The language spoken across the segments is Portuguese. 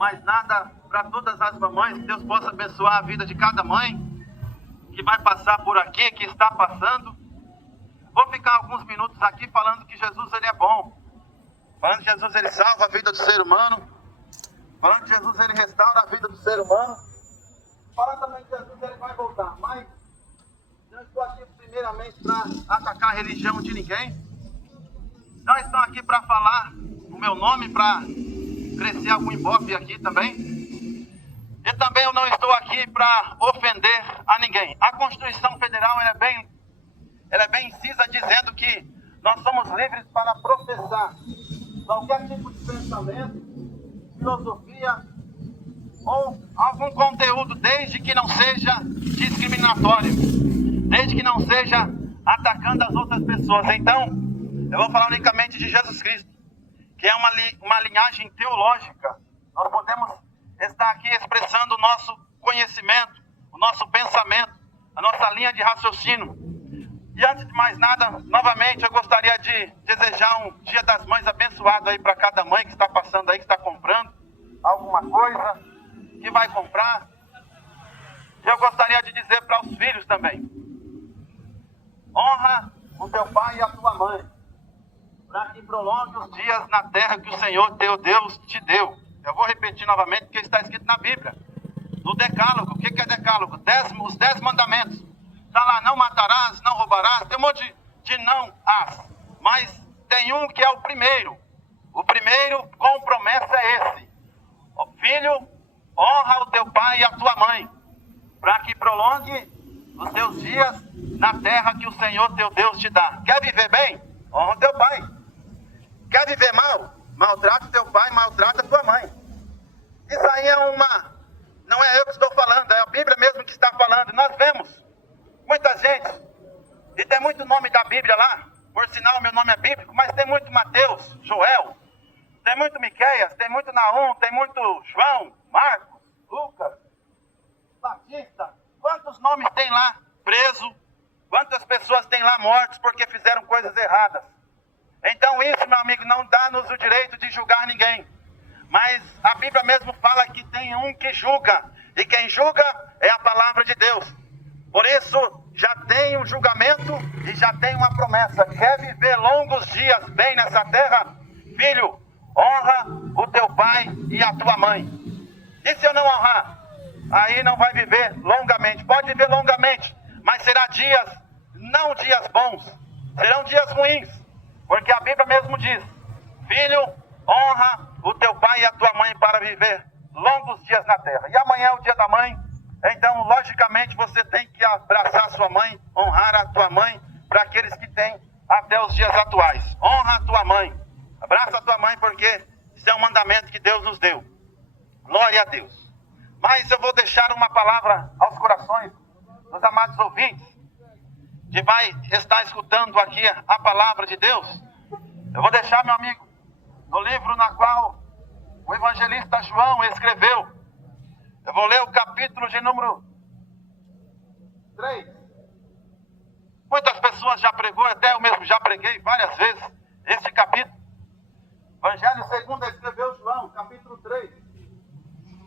mais nada, para todas as mamães, que Deus possa abençoar a vida de cada mãe que vai passar por aqui, que está passando. Vou ficar alguns minutos aqui falando que Jesus ele é bom, falando que Jesus ele salva a vida do ser humano, falando que Jesus ele restaura a vida do ser humano, falando também que Jesus ele vai voltar. Mas não estou aqui primeiramente para atacar a religião de ninguém, não estou aqui para falar o meu nome, para crescer algum ibope aqui também. E também eu não estou aqui para ofender a ninguém. A Constituição Federal ela é bem incisa, dizendo que nós somos livres para professar qualquer tipo de pensamento, filosofia ou algum conteúdo, desde que não seja discriminatório, desde que não seja atacando as outras pessoas. Então, eu vou falar unicamente de Jesus Cristo, que é uma linhagem teológica. Nós podemos estar aqui expressando o nosso conhecimento, o nosso pensamento, a nossa linha de raciocínio. E antes de mais nada, novamente eu gostaria de desejar um Dia das Mães abençoado aí para cada mãe que está passando aí, que está comprando alguma coisa, que vai comprar. E eu gostaria de dizer para os filhos também: honra o teu pai e a tua mãe, para que prolongue os dias na terra que o Senhor teu Deus te deu. Eu vou repetir novamente, porque está escrito na Bíblia, no Decálogo. O que é Decálogo? Os 10 mandamentos. Está lá: não matarás, não roubarás, tem um monte de não-as. Mas tem um que é o primeiro. O primeiro com promessa é esse: filho, honra o teu pai e a tua mãe, para que prolongue os teus dias na terra que o Senhor teu Deus te dá. Quer viver bem? Honra o teu pai. Quer viver mal? Maltrata o teu pai, maltrata a tua mãe. Isso aí não é eu que estou falando, é a Bíblia mesmo que está falando. Nós vemos muita gente, e tem muito nome da Bíblia lá, por sinal meu nome é bíblico, mas tem muito Mateus, Joel, tem muito Miqueias, tem muito Naum, tem muito João, Marcos, Lucas, Batista. Quantos nomes tem lá preso? Quantas pessoas tem lá mortas porque fizeram coisas erradas? Então isso, meu amigo, não dá-nos o direito de julgar ninguém. Mas a Bíblia mesmo fala que tem um que julga, e quem julga é a palavra de Deus. Por isso, já tem um julgamento e já tem uma promessa. Quer viver longos dias bem nessa terra? Filho, honra o teu pai e a tua mãe. E se eu não honrar? Aí não vai viver longamente. Pode viver longamente, mas será dias, não dias bons, serão dias ruins. Porque a Bíblia mesmo diz: filho, honra o teu pai e a tua mãe para viver longos dias na terra. E amanhã é o dia da mãe. Então, logicamente, você tem que abraçar a sua mãe, honrar a tua mãe, para aqueles que têm até os dias atuais. Honra a tua mãe. Abraça a tua mãe, porque isso é um mandamento que Deus nos deu. Glória a Deus. Mas eu vou deixar uma palavra aos corações dos amados ouvintes, que vai estar escutando aqui a palavra de Deus. Eu vou deixar, meu amigo, no livro na qual o evangelista João escreveu. Eu vou ler o capítulo de número 3. Muitas pessoas já pregou, até eu mesmo já preguei várias vezes este capítulo. Evangelho segundo escreveu João, capítulo 3.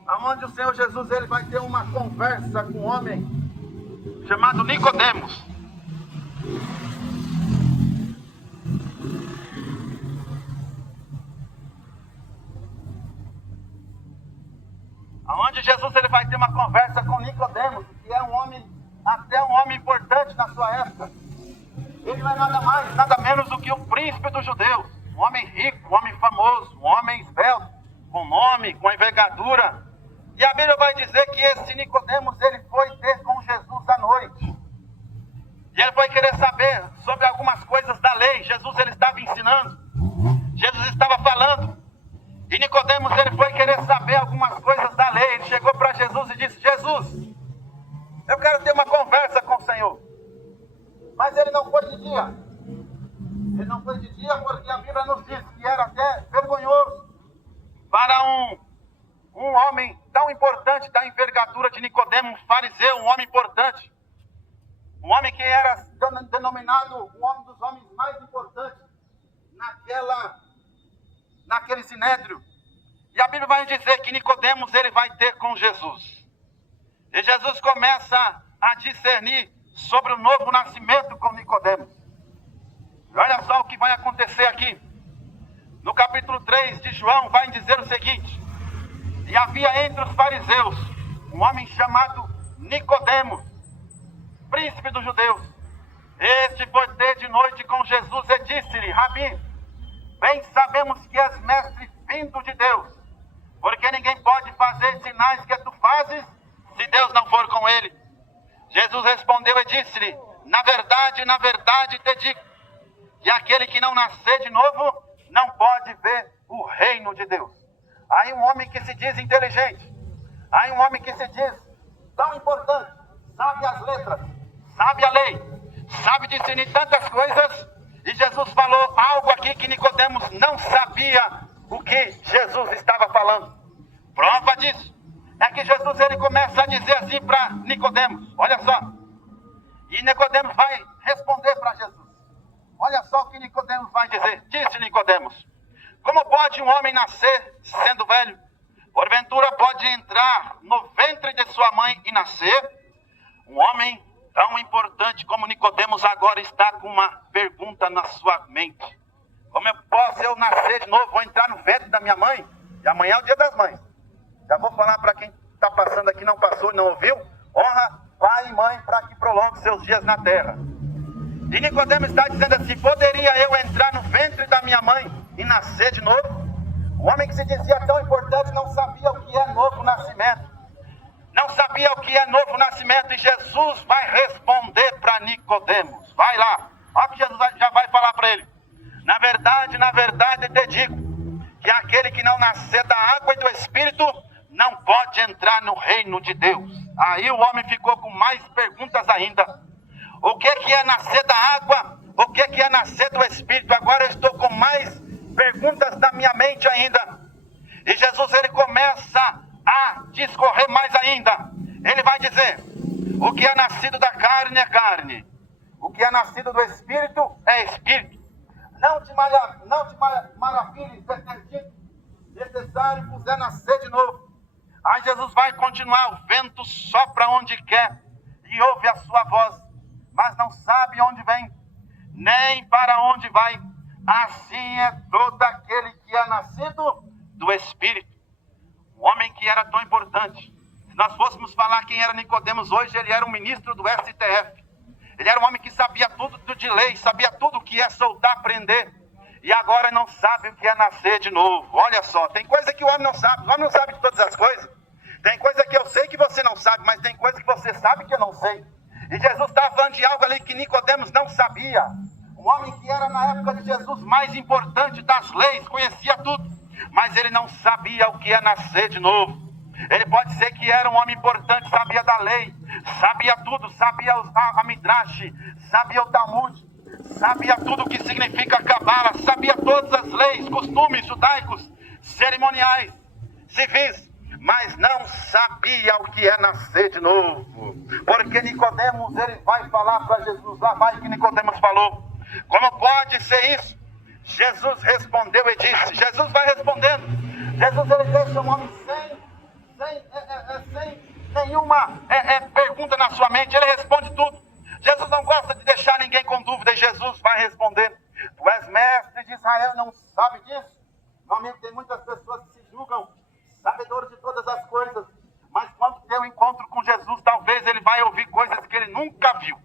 Onde o Senhor Jesus ele vai ter uma conversa com um homem chamado Nicodemos. Onde Jesus ele vai ter uma conversa com Nicodemos, que é um homem, até um homem importante na sua época. Ele não é nada mais, nada menos do que o príncipe dos judeus. Um homem rico, um homem famoso, um homem esbelto, com nome, com envergadura. E a Bíblia vai dizer que esse Nicodemos ele foi ter com Jesus à noite. E ele foi querer saber sobre algumas coisas da lei. Jesus ele estava ensinando. Jesus estava falando. E Nicodemos ele foi querer saber algumas coisas da lei. Ele chegou para Jesus e disse: Jesus, eu quero ter uma conversa com o Senhor. Mas ele não foi de dia. Ele não foi de dia porque a Bíblia nos diz que era até vergonhoso para um homem tão importante, da envergadura de Nicodemos, um fariseu, um homem importante. Um homem que era denominado um homem dos homens mais importantes naquele sinédrio. E a Bíblia vai dizer que Nicodemos ele vai ter com Jesus. E Jesus começa a discernir sobre o novo nascimento com Nicodemos. E olha só o que vai acontecer aqui. No capítulo 3 de João vai dizer o seguinte: e havia entre os fariseus um homem chamado Nicodemos, príncipe dos judeus. Este foi ter de noite com Jesus e disse-lhe: Rabi, bem sabemos que és mestre vindo de Deus, porque ninguém pode fazer sinais que tu fazes se Deus não for com ele. Jesus respondeu e disse-lhe: na verdade te digo, que aquele que não nascer de novo não pode ver o reino de Deus. Aí um homem que se diz inteligente, aí um homem que se diz tão importante, sabe as letras, sabe a lei, sabe discernir tantas coisas, e Jesus falou algo aqui que Nicodemos não sabia o que Jesus estava falando. Prova disso é que Jesus ele começa a dizer assim para Nicodemos, olha só, e Nicodemos vai responder para Jesus. Olha só o que Nicodemos vai dizer. Disse Nicodemos: como pode um homem nascer sendo velho? Porventura pode entrar no ventre de sua mãe e nascer? Um homem tão importante como Nicodemos agora está com uma pergunta na sua mente. Como posso eu nascer de novo? Vou entrar no ventre da minha mãe? E amanhã é o dia das mães. Já vou falar para quem está passando aqui, não passou, não ouviu. Honra pai e mãe para que prolongue seus dias na terra. E Nicodemos está dizendo assim: poderia eu entrar no ventre da minha mãe e nascer de novo? O homem que se dizia tão importante não sabia o que é novo nascimento. Não sabia o que é novo nascimento. E Jesus vai responder para Nicodemos. Vai lá. Olha o que Jesus já vai falar para ele. Na verdade te digo, que aquele que não nascer da água e do Espírito não pode entrar no reino de Deus. Aí o homem ficou com mais perguntas ainda. O que é nascer da água? O que é nascer do Espírito? Agora eu estou com mais perguntas na minha mente ainda. E Jesus ele começa a discorrer mais ainda. Ele vai dizer: o que é nascido da carne é carne, o que é nascido do Espírito é Espírito. Não te maravilhes, necessário vos é nascer de novo. Aí Jesus vai continuar: o vento sopra onde quer e ouve a sua voz, mas não sabe onde vem, nem para onde vai. Assim é todo aquele que é nascido do Espírito. Um homem que era tão importante. Se nós fôssemos falar quem era Nicodemos hoje, ele era um ministro do STF. Ele era um homem que sabia tudo de lei, sabia tudo o que é soltar, prender. E agora não sabe o que é nascer de novo. Olha só, tem coisa que o homem não sabe. O homem não sabe de todas as coisas. Tem coisa que eu sei que você não sabe, mas tem coisa que você sabe que eu não sei. E Jesus estava falando de algo ali que Nicodemos não sabia. Um homem que era na época de Jesus mais importante das leis, conhecia tudo, mas ele não sabia o que é nascer de novo. Ele pode ser que era um homem importante, sabia da lei, sabia tudo, sabia a Midrash, sabia o Talmud, sabia tudo o que significa Cabala, sabia todas as leis, costumes judaicos, cerimoniais, civis, mas não sabia o que é nascer de novo. Porque Nicodemos, ele vai falar para Jesus, lá vai que Nicodemos falou: como pode ser isso? Jesus respondeu e disse. Jesus vai respondendo. Jesus ele deixa um homem sem nenhuma pergunta na sua mente. Ele responde tudo. Jesus não gosta de deixar ninguém com dúvida. E Jesus vai responder: tu és mestre de Israel, não sabe disso? Normalmente tem muitas pessoas que se julgam sabedores de todas as coisas, mas quando tem um encontro com Jesus, talvez ele vai ouvir coisas que ele nunca viu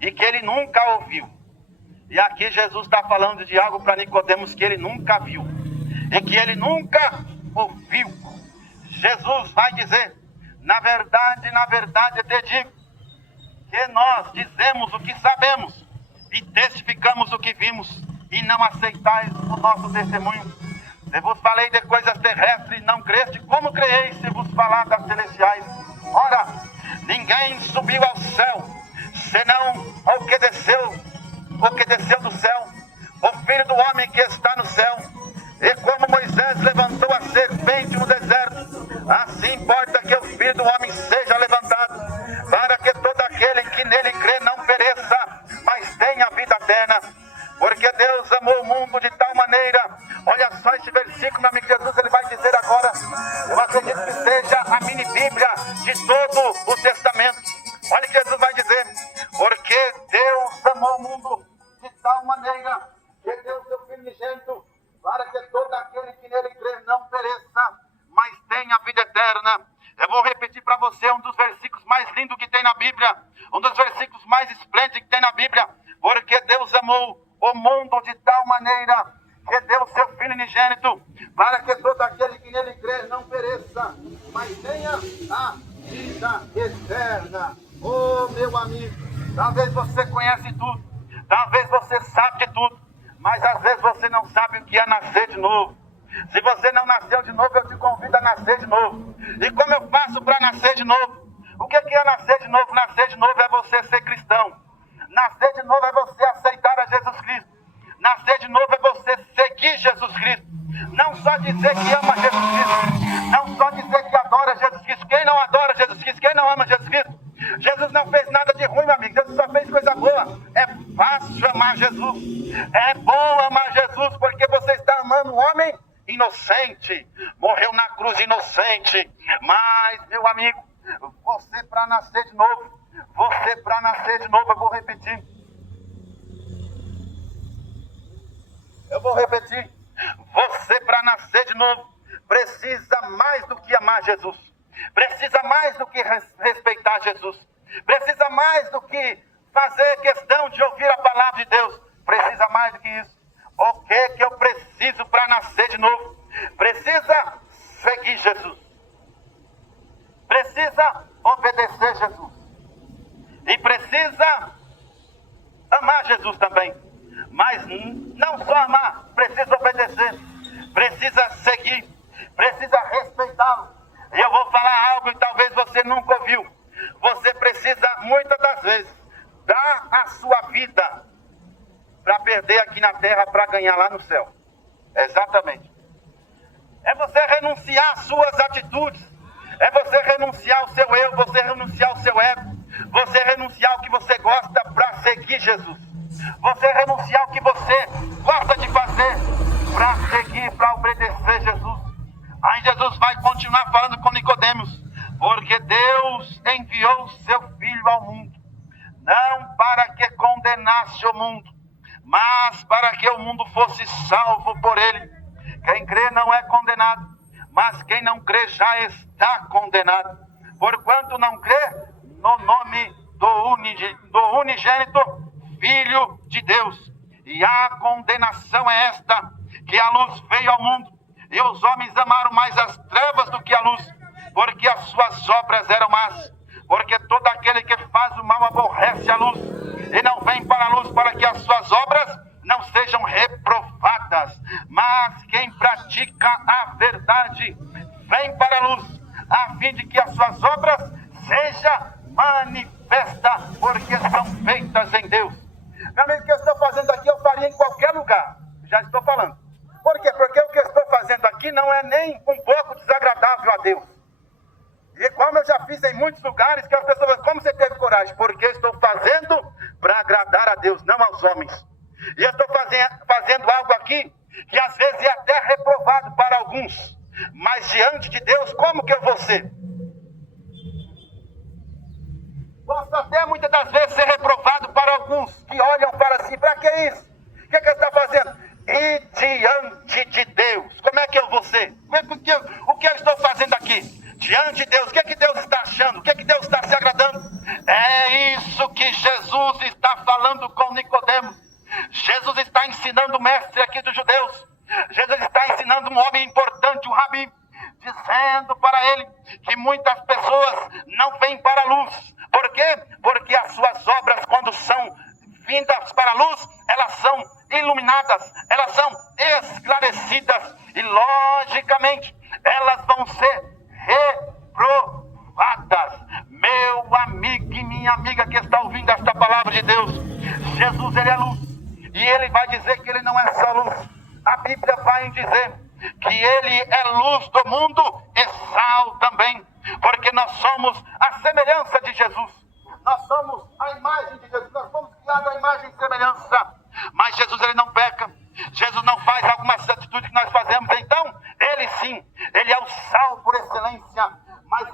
e que ele nunca ouviu. E aqui Jesus está falando de algo para Nicodemos que ele nunca viu e que ele nunca ouviu. Jesus vai dizer: na verdade te digo, que nós dizemos o que sabemos e testificamos o que vimos, e não aceitais o nosso testemunho. Se vos falei de coisas terrestres, não creste, como creeis se vos falar das celestiais? Ora, ninguém subiu ao céu, senão o que desceu do céu, o Filho do Homem que está no céu. E como Moisés levantou a serpente no deserto, assim importa que o Filho do Homem seja levantado, para que todo aquele que nele crê não pereça, mas tenha vida eterna. Porque Deus amou o mundo de tal maneira. Olha só esse versículo, meu amigo. Jesus ele vai a mini Bíblia de todo o Testamento. Olha o que Jesus vai dizer: porque Deus amou o mundo de tal maneira que deu seu Filho unigênito, para que todo aquele que nele crê não pereça, mas tenha a vida eterna. Eu vou repetir para você um dos versículos mais lindos que tem na Bíblia, um dos versículos mais esplêndidos que tem na Bíblia. Porque Deus amou o mundo de tal maneira que deu seu Filho unigênito, para que todo aquele que nele crê não pereça, mas tenha a vida eterna. Oh, meu amigo, talvez você conhece tudo, talvez você sabe de tudo, mas às vezes você não sabe o que é nascer de novo. Se você não nasceu de novo, eu te convido a nascer de novo. E como eu faço para nascer de novo? O que é nascer de novo? Nascer de novo é você ser cristão. Nascer de novo é você aceitar a Jesus Cristo. Nascer de novo é você seguir Jesus Cristo. Não só dizer que ama Jesus Cristo, não só dizer que adora Jesus Cristo. Quem não adora Jesus Cristo? Quem não ama Jesus Cristo? Jesus não fez nada de ruim, meu amigo. Jesus só fez coisa boa. É fácil amar Jesus. É bom amar Jesus, porque você está amando um homem inocente. Morreu na cruz inocente. Mas, meu amigo, você para nascer de novo, eu vou repetir. Você para nascer de novo precisa mais do que amar Jesus. Precisa mais do que respeitar Jesus. Precisa mais do que fazer questão de ouvir a palavra de Deus. Precisa mais do que isso. O que eu preciso para nascer de novo? Precisa seguir Jesus. Precisa obedecer Jesus. E precisa amar Jesus também. Mas não só amar, precisa obedecer, precisa seguir, precisa respeitá-lo. E eu vou falar algo que talvez você nunca ouviu. Você precisa, muitas das vezes, dar a sua vida para perder aqui na terra, para ganhar lá no céu. Exatamente. É você renunciar às suas atitudes. É você renunciar ao seu eu, você renunciar ao seu ego. Você renunciar ao que você gosta para seguir Jesus. Você renunciar ao que você gosta de fazer para seguir, para obedecer Jesus. Aí Jesus vai continuar falando com Nicodemos. Porque Deus enviou o seu Filho ao mundo, não para que condenasse o mundo, mas para que o mundo fosse salvo por ele. Quem crê não é condenado, mas quem não crê já está condenado. Porquanto não crê no nome do unigênito Filho de Deus. E a condenação é esta, que a luz veio ao mundo, e os homens amaram mais as trevas do que a luz, porque as suas obras eram más. Porque todo aquele que faz o mal aborrece a luz, e não vem para a luz, para que as suas obras não sejam reprovadas. Mas quem pratica a verdade vem para a luz, a fim de que as suas obras sejam manifestas, porque são feitas em Deus. Meu amigo, o que eu estou fazendo aqui, eu faria em qualquer lugar. Já estou falando. Por quê? Porque o que eu estou fazendo aqui não é nem um pouco desagradável a Deus. E como eu já fiz em muitos lugares, que as pessoas falam, como você teve coragem? Porque eu estou fazendo para agradar a Deus, não aos homens. E eu estou fazendo algo aqui, que às vezes é até reprovado para alguns. Mas diante de Deus, como que eu vou ser? Posso até muitas das vezes ser reprovado para alguns que olham para si. Para que isso? O que ele está fazendo? E diante de Deus, como é que eu vou ser? O que eu estou fazendo aqui? Diante de Deus, o que Deus está achando? O que Deus está se agradando? É isso que Jesus está falando com Nicodemos. Jesus está ensinando o mestre aqui dos judeus. Jesus está ensinando um homem importante, um rabi, dizendo para ele que muitas pessoas não vêm para a luz. Por quê? Porque as suas obras, quando são vindas para a luz, elas são iluminadas, elas são esclarecidas e, logicamente, elas vão ser reprovadas. Meu amigo e minha amiga que está ouvindo esta palavra de Deus, Jesus, ele é luz, e ele vai dizer que ele não é só luz. A Bíblia vai dizer que ele é luz do mundo e sal também, porque nós somos a semelhança de Jesus. Nós somos a imagem de Jesus, nós fomos criados à imagem e semelhança. Mas Jesus, ele não peca. Jesus não faz algumas atitudes que nós fazemos. Então, ele sim, ele é o sal por excelência. Mas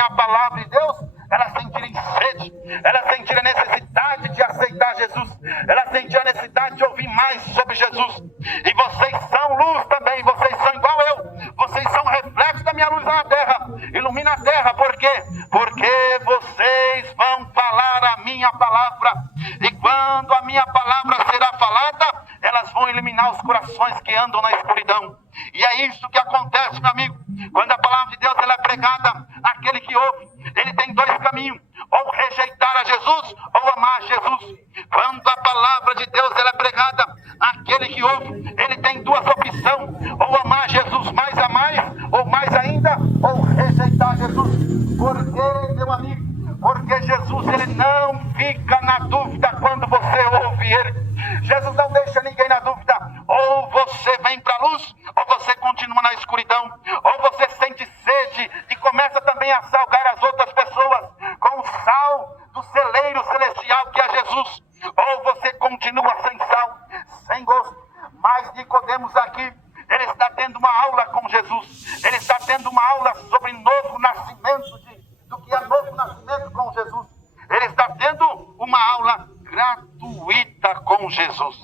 ouvirem a palavra de Deus, elas sentirem sede, elas sentirem a necessidade de aceitar Jesus, elas sentirem a necessidade de ouvir mais sobre Jesus. E vocês são luz também, vocês são igual eu, vocês são reflexo da minha luz na terra. Ilumina a terra, por quê? Porque vocês vão falar a minha palavra, e quando a minha palavra será falada, elas vão iluminar os corações que andam na escuridão. E é isso que acontece, meu amigo, quando a palavra de Deus ela é pregada. Aquele que ouve, ele tem dois caminhos: ou rejeitar a Jesus, ou amar a Jesus. Quando a palavra de Deus ela é pregada, aquele que ouve, ele tem duas opções: ou amar Jesus mais a mais, ou mais ainda, ou rejeitar Jesus. Por quê, meu amigo? Porque Jesus ele não fica na dúvida quando você ouve ele. Jesus não deixa ninguém na dúvida. Ou você vem para a luz, ou você continua na escuridão. Ou você sente sede e começa também a salgar as outras pessoas com o sal do celeiro celestial que é Jesus. Ou você continua sem sal, sem gosto. Mas Nicodemos aqui, ele está tendo uma aula com Jesus. Ele está tendo uma aula sobre novo nascimento, do que é novo nascimento com Jesus. Ele está tendo uma aula gratuita com Jesus.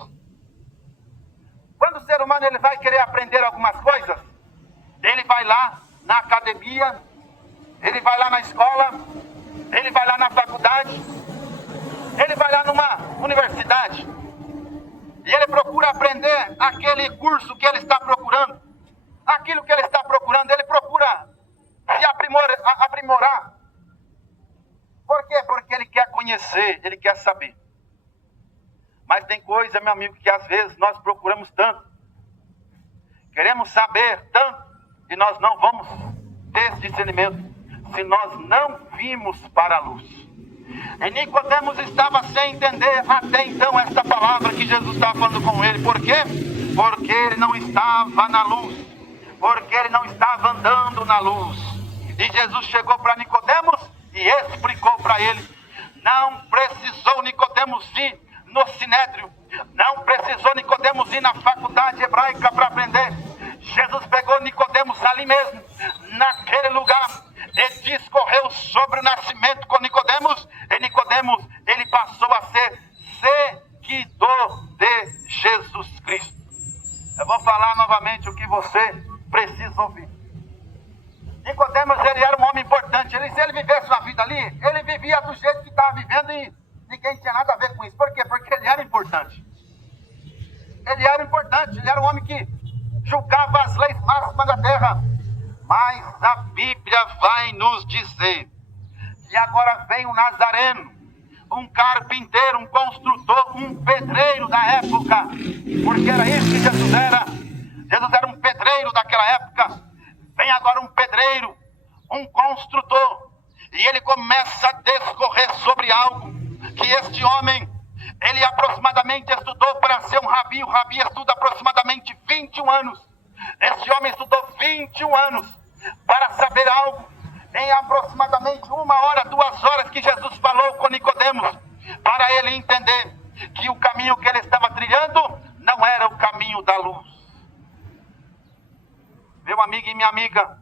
Quando o ser humano ele vai querer aprender algumas coisas, ele vai lá na academia, ele vai lá na escola, ele vai lá na faculdade, ele vai lá numa universidade, e ele procura aprender aquele curso que ele está procurando. Aquilo que ele está procurando, ele procura se aprimorar. Por quê? Porque ele quer conhecer, ele quer saber. Mas tem coisa, meu amigo, que às vezes nós procuramos tanto, queremos saber tanto, e nós não vamos ter esse discernimento se nós não vimos para a luz. E Nicodemos estava sem entender até então esta palavra que Jesus estava falando com ele. Por quê? Porque ele não estava na luz, porque ele não estava andando na luz. E Jesus chegou para Nicodemos e explicou para ele. Não precisou Nicodemos ir no Sinédrio, não precisou Nicodemos ir na faculdade hebraica para aprender. Jesus pegou Nicodemos ali mesmo, naquele lugar, e discorreu sobre o nascimento com Nicodemos. E Nicodemos, ele passou a ser seguidor de Jesus Cristo. Eu vou falar novamente o que você precisa ouvir. Nicodemos, ele era um homem importante. Se ele vivesse uma vida ali, ele vivia do jeito que estava vivendo e ninguém tinha nada a ver com isso. Por quê? Porque ele era importante. Ele era importante, ele era um homem que julgava as leis máximas da terra. Mas a Bíblia vai nos dizer que agora vem um nazareno, um carpinteiro, um construtor, um pedreiro da época. Porque era isso que Jesus era. Jesus era um pedreiro daquela época. Vem agora um pedreiro, um construtor, e ele começa a discorrer sobre algo que este homem, ele aproximadamente estudou para ser um rabi. O rabi estuda aproximadamente 21 anos. Este homem estudou 21 anos para saber algo em aproximadamente 1 hora, 2 horas que Jesus falou com Nicodemos, para ele entender que o caminho que ele estava trilhando não era o caminho da luz. Meu amigo e minha amiga,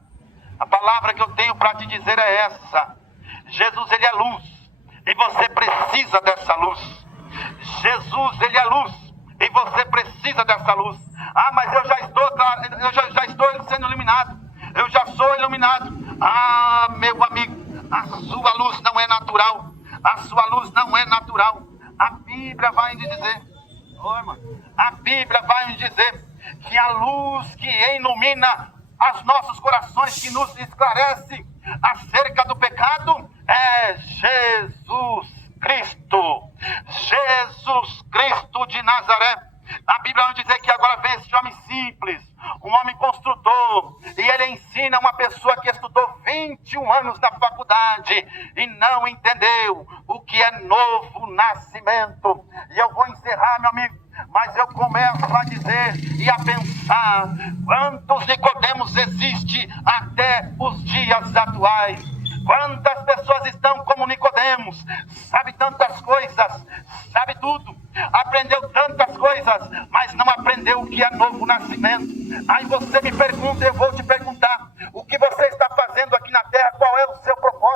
a palavra que eu tenho para te dizer é essa: Jesus ele é luz, e você precisa dessa luz. Jesus ele é luz, e você precisa dessa luz. Ah, mas eu já estou sendo iluminado, eu já sou iluminado. Ah, meu amigo, a sua luz não é natural, a sua luz não é natural. A Bíblia vai nos dizer, a Bíblia vai nos dizer que a luz que ilumina os nossos corações, que nos esclarece acerca do pecado, é Jesus Cristo. Jesus Cristo de Nazaré. A Bíblia vai dizer que agora vem esse homem simples, um homem construtor, e ele ensina uma pessoa que estudou 21 anos na faculdade e não entendeu o que é novo nascimento. E eu vou encerrar, meu amigo, mas eu começo a dizer e a pensar: quantos Nicodemos existem até os dias atuais? Quantas pessoas estão como Nicodemos, sabe tantas coisas, sabe tudo, aprendeu tantas coisas, mas não aprendeu o que é novo nascimento. Aí você me pergunta, eu vou te perguntar: o que você está fazendo aqui na terra? Qual é o seu propósito?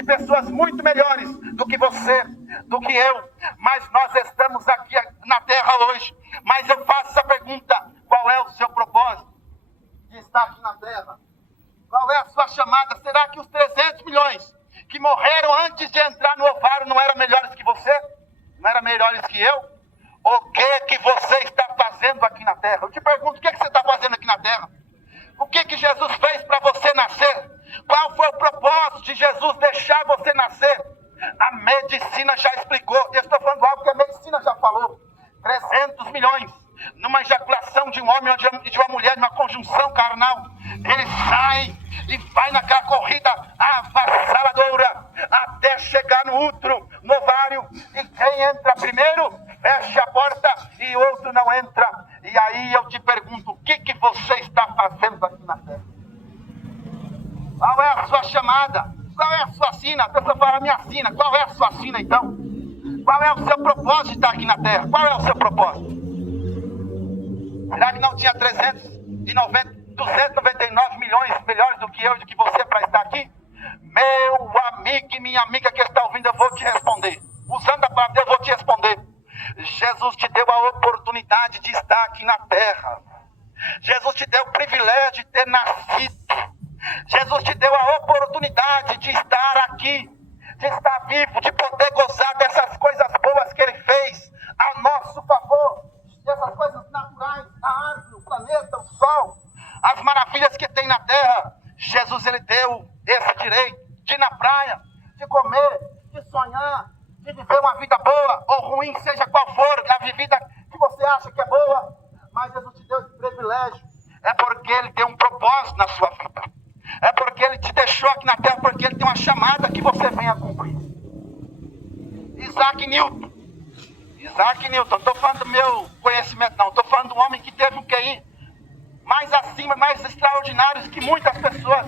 de pessoas muito melhores do que você, do que eu, mas nós estamos aqui na terra hoje. Mas eu faço essa pergunta: qual é o seu propósito de estar aqui na terra? Qual é a sua chamada? Será que os 300 milhões que morreram antes de entrar no ovário não eram melhores que você? Não eram melhores que eu? O que você está fazendo aqui na terra? Eu te pergunto, o que você está fazendo aqui na terra? O que Jesus fez para você nascer? Qual foi o propósito de Jesus deixar você nascer? A medicina já explicou. Eu estou falando algo que a medicina já falou. 300 milhões numa ejaculação de um homem e de uma mulher, numa conjunção carnal. Ele sai e vai naquela corrida avassaladora até chegar no útero, no ovário. E quem entra primeiro, fecha a porta e outro não entra. E aí eu te pergunto, o que você está fazendo aqui na terra? Qual é a sua chamada? Qual é a sua sina? A pessoa fala, minha sina. Qual é a sua sina então? Qual é o seu propósito de estar aqui na terra? Qual é o seu propósito? Será que não tinha 299 milhões melhores do que eu e do que você para estar aqui? Meu amigo e minha amiga que está ouvindo, eu vou te responder. Usando a palavra, eu vou te responder. Jesus te deu a oportunidade de estar aqui na terra. Jesus te deu o privilégio de ter nascido. Jesus te deu a oportunidade de estar aqui, de estar vivo, de poder gozar dessas coisas boas que Ele fez a nosso favor. Dessas coisas naturais, a árvore, o planeta, o sol, as maravilhas que tem na terra. Jesus, Ele deu esse direito de ir na praia, de comer, de sonhar, de viver uma vida boa ou ruim, seja qual for a vida que você acha que é boa. Mas Jesus te deu esse privilégio. É porque Ele tem um propósito na sua vida. É porque Ele te deixou aqui na terra, porque Ele tem uma chamada que você venha cumprir. Isaac Newton, não estou falando do meu conhecimento, não. Estou falando de um homem que teve um QI mais acima, mais extraordinários que muitas pessoas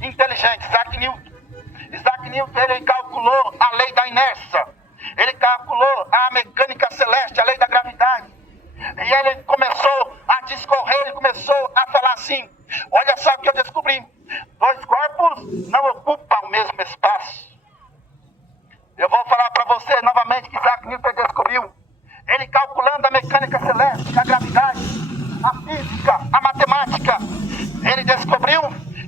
inteligentes. Isaac Newton, ele calculou a lei da inércia. Ele calculou a mecânica celeste, a lei da gravidade. E ele começou a discorrer, ele começou a falar assim: olha só o que eu descobri. 2 corpos não ocupam o mesmo espaço. Eu vou falar para você novamente que Isaac Newton descobriu. Ele calculando a mecânica celeste, a gravidade, a física, a matemática. Ele descobriu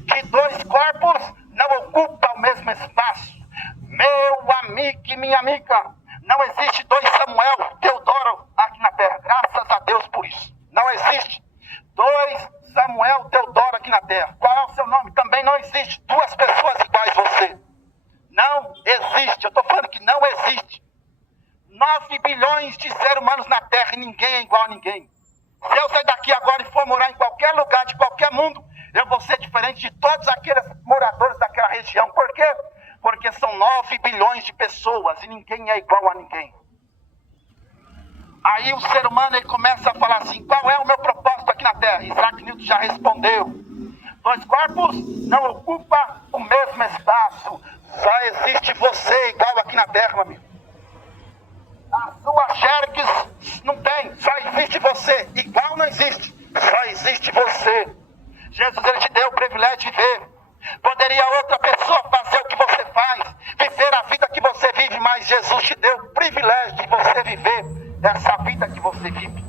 que 2 corpos não ocupam o mesmo espaço. Meu amigo e minha amiga, não existe 2 Samuel Teodoro aqui na terra. Graças a Deus por isso. Não existe 2 Samuel Teodoro aqui na terra. Qual é o seu nome? Também não existe 2 pessoas iguais a você. Não existe. Eu estou falando que não existe. 9 bilhões de seres humanos na terra e ninguém é igual a ninguém. Se eu sair daqui agora e for morar em qualquer lugar de qualquer mundo, eu vou ser diferente de todos aqueles moradores daquela região. Por quê? Porque são 9 bilhões de pessoas e ninguém é igual a ninguém. Aí o ser humano ele começa a falar assim: qual é o meu propósito aqui na terra? Isaac Newton já respondeu: 2 corpos não ocupam o mesmo espaço. Só existe você igual aqui na terra, meu amigo. A sua Xerox não tem, só existe você. Igual não existe, só existe você. Jesus, Ele te deu o privilégio de viver. Poderia outra pessoa fazer o que você faz, viver a vida que você vive, mas Jesus te deu o privilégio de você viver essa vida que você vive.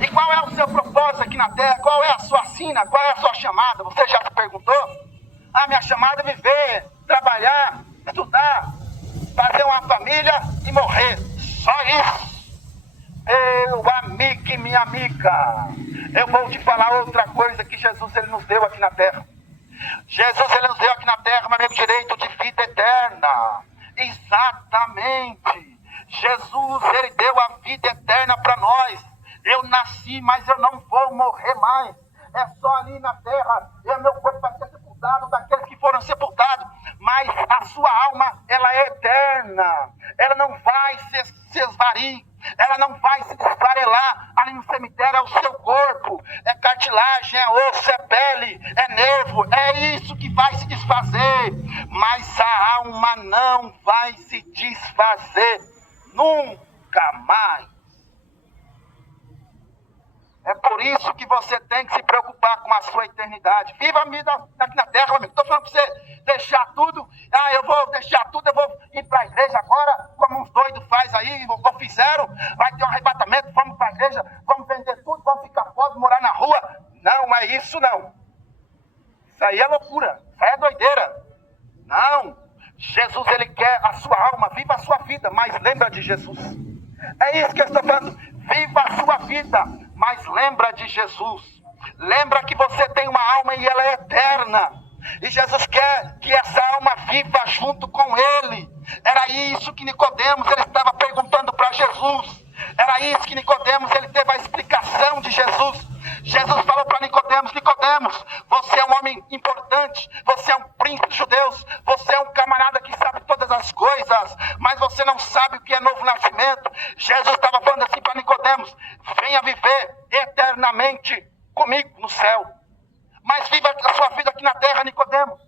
E qual é o seu propósito aqui na terra? Qual é a sua sina? Qual é a sua chamada? Você já se perguntou? A minha chamada é viver, trabalhar, estudar, fazer uma família e morrer. Só isso. Meu amigo e minha amiga, eu vou te falar outra coisa que Jesus Ele nos deu aqui na terra. Jesus Ele nos deu aqui na terra, meu amigo, direito de vida eterna. Exatamente. Jesus Ele deu a vida eterna para nós. Eu nasci, mas eu não vou morrer mais. É só ali na terra. E o meu corpo vai ser sepultado daqueles que foram sepultados. Mas a sua alma, ela é eterna. Ela não vai se esvair. Ela não vai se desfarelar. Ali no cemitério é o seu corpo. É cartilagem, é osso, é pele, é nervo. É isso que vai se desfazer. Mas a alma não vai se desfazer nunca mais. É por isso que você tem que se preocupar com a sua eternidade. Viva a vida aqui na terra, meu amigo. Estou falando para você deixar tudo. Ah, eu vou deixar tudo, eu vou ir para a igreja agora, como uns doidos faz aí, ou fizeram. Vai ter um arrebatamento, vamos para a igreja, vamos vender tudo, vamos ficar pobres, morar na rua. Não é isso não. Isso aí é loucura, isso aí é doideira. Não. Jesus, ele quer a sua alma, viva a sua vida, mas lembra de Jesus. É isso que eu estou falando. Viva a sua vida, mas lembra de Jesus. Lembra que você tem uma alma e ela é eterna. E Jesus quer que essa alma viva junto com ele. Era isso que Nicodemos, ele estava perguntando para Jesus. Era isso que Nicodemos, ele teve a explicação de Jesus. Jesus falou para Nicodemos: Nicodemos, você é um homem importante, você é um príncipe de judeus, você é um camarada que sabe todas as coisas, mas você não sabe o que é novo nascimento. Jesus estava falando assim para Nicodemos: venha viver eternamente comigo no céu. Mas viva a sua vida aqui na terra, Nicodemos.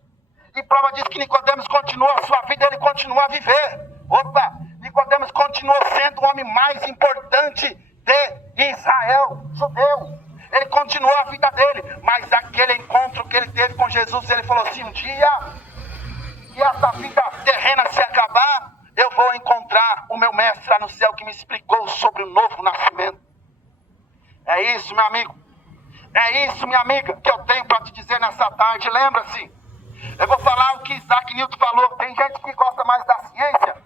E prova disso que Nicodemos continua a sua vida, ele continua a viver. Opa, Nicodemos continua sendo o homem mais importante de Israel, judeu. Ele continuou a vida dele, mas aquele encontro que ele teve com Jesus, ele falou assim: um dia que essa vida terrena se acabar, eu vou encontrar o meu mestre lá no céu que me explicou sobre o novo nascimento. É isso, meu amigo. É isso, minha amiga, que eu tenho para te dizer nessa tarde. Lembra-se, eu vou falar o que Isaac Newton falou. Tem gente que gosta mais da ciência,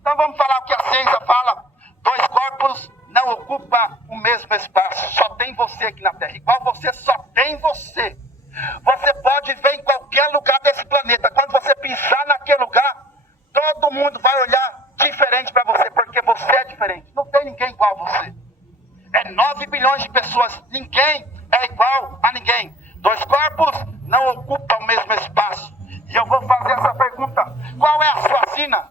então vamos falar o que a ciência fala. Dois corpos não ocupam o mesmo espaço. Só tem você aqui na Terra. Igual você, só tem você. Você pode ver em qualquer lugar desse planeta. Quando você pisar naquele lugar, todo mundo vai olhar diferente para você, porque você é diferente. Não tem ninguém igual a você. É 9 bilhões de pessoas. Ninguém é igual a ninguém. Dois corpos não ocupam o mesmo espaço. E eu vou fazer essa pergunta: qual é a sua sina?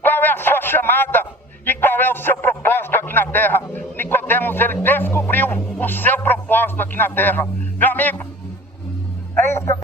Qual é a sua chamada? E qual é o seu propósito aqui na terra? Nicodemos, ele descobriu o seu propósito aqui na terra. Meu amigo, é isso que eu